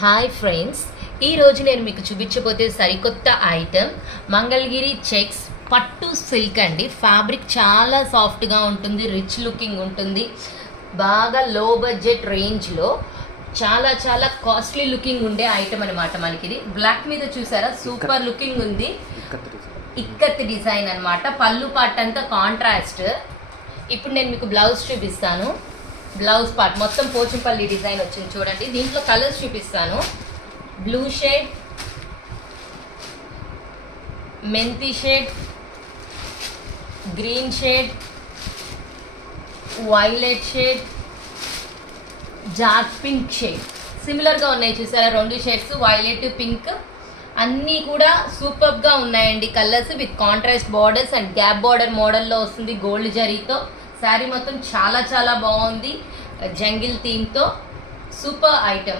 Hi friends, ఈరోజు నేను మీకు చూపించబోతే సరికొత్త ఐటెం మంగళగిరి చెక్స్ పట్టు సిల్క్ అండి. ఫ్యాబ్రిక్ చాలా సాఫ్ట్గా ఉంటుంది, రిచ్ లుకింగ్ ఉంటుంది, బాగా లో బడ్జెట్ రేంజ్లో చాలా చాలా కాస్ట్లీ లుకింగ్ ఉండే ఐటెం అనమాట. మనకి ఇది బ్లాక్ మీద చూసారా, సూపర్ లుకింగ్ ఉంది. ఇక్కత్ డిజైన్ అనమాట. పళ్ళు పార్ట్ అంతా కాంట్రాస్ట్. ఇప్పుడు నేను మీకు బ్లౌజ్ చూపిస్తాను. బ్లౌజ్ పార్ట్ మొత్తం పోచంపల్లి డిజైన్ వచ్చింది చూడండి. దీంట్లో కలర్స్ చూపిస్తాను. బ్లూ షేడ్, మెంతి shade, green shade, violet shade, dark pink shade. సిమిలర్గా ఉన్నాయి చూసారా, రెండు షేడ్స్ వైలెట్ పింక్. అన్నీ కూడా సూపర్గా ఉన్నాయండి colours with contrast borders and gap border మోడల్లో వస్తుంది గోల్డ్ జరీతో. శారీ మొత్తం చాలా చాలా బాగుంది, జంగిల్ థీమ్తో. Super item.